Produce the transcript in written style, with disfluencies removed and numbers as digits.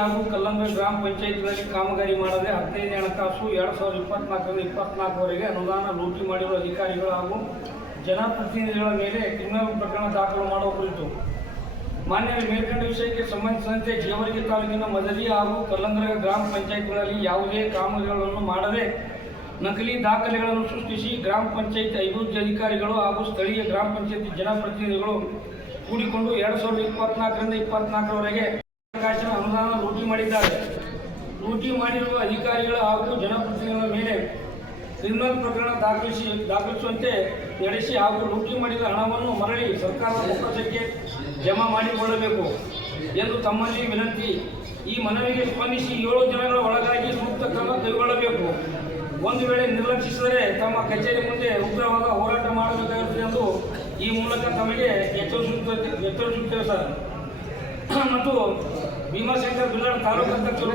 ಹಾಗೂ ಕಲ್ಲಂಗ ಗ್ರಾಮ ಪಂಚಾಯತ್ಗಳಲ್ಲಿ ಕಾಮಗಾರಿ ಮಾಡದೆ 15 ಹಣಕಾಸು 2024 ಅನುದಾನ ಲೂಟಿ ಮಾಡಿರುವ ಅಧಿಕಾರಿಗಳು ಹಾಗೂ ಜನಪ್ರತಿನಿಧಿಗಳ ಮೇಲೆ ಕ್ರಿಮಿನಲ್ ಪ್ರಕರಣ ದಾಖಲು ಮಾಡುವ ಕುರಿತು ಮಾನ್ಯ ಮೇಲ್ಕಂಡ ವಿಷಯಕ್ಕೆ ಸಂಬಂಧಿಸಿದಂತೆ ಜೇವರ್ಗಿ ತಾಲೂಕಿನ ಮದರಿ ಹಾಗೂ ಕಲ್ಲಂಗರ ಗ್ರಾಮ ಪಂಚಾಯತ್ಗಳಲ್ಲಿ ಯಾವುದೇ ಕಾಮಗಾರಿಗಳನ್ನು ಮಾಡದೆ ನಕಲಿ ದಾಖಲೆಗಳನ್ನು ಸೃಷ್ಟಿಸಿ ಗ್ರಾಮ ಪಂಚಾಯತ್ ಅಭಿವೃದ್ಧಿ ಅಧಿಕಾರಿಗಳು ಹಾಗೂ ಸ್ಥಳೀಯ ಗ್ರಾಮ ಪಂಚಾಯತ್ ಜನಪ್ರತಿನಿಧಿಗಳು ಕೂಡಿಕೊಂಡು 2024 ಅನುದಾನ ಲೂಟಿ ಮಾಡಿದ್ದಾರೆ. ಲೂಟಿ ಮಾಡಿರುವ ಅಧಿಕಾರಿಗಳ ಹಾಗೂ ಜನಪ್ರತಿನಿಧಿಗಳ ಮೇಲೆ ಕ್ರಿಮಿನಲ್ ಪ್ರಕರಣ ದಾಖಲಿಸುವಂತೆ ನಡೆಸಿ ಹಾಗೂ ಲೂಟಿ ಮಾಡಿದ ಹಣವನ್ನು ಮರಳಿ ಸರ್ಕಾರದ ಬೊಕ್ಕಸಕ್ಕೆ ಜಮಾ ಮಾಡಿಕೊಳ್ಳಬೇಕು ಎಂದು ತಮ್ಮಲ್ಲಿ ವಿನಂತಿ. ಈ ಮನವಿಗೆ ಸ್ಪಂದಿಸಿ 7 ದಿನಗಳ ಒಳಗಾಗಿ ಸೂಕ್ತ ಕ್ರಮ ಕೈಗೊಳ್ಳಬೇಕು. ಒಂದು ವೇಳೆ ನಿರ್ಲಕ್ಷಿಸಿದರೆ ತಮ್ಮ ಕಚೇರಿ ಮುಂದೆ ಉಗ್ರವಾದ ಹೋರಾಟ ಮಾಡಬೇಕಾಗುತ್ತದೆ ಎಂದು ಈ ಮೂಲಕ ತಮಗೆ ಎಚ್ಚರಿಸುತ್ತೇವೆ ಸರ್. ಮತ್ತು ಭೀಮಾಶಂಕರ್ ಬಿಲ್ಲಾಡ್ ತಾಲೂಕು ಅಧ್ಯಕ್ಷರು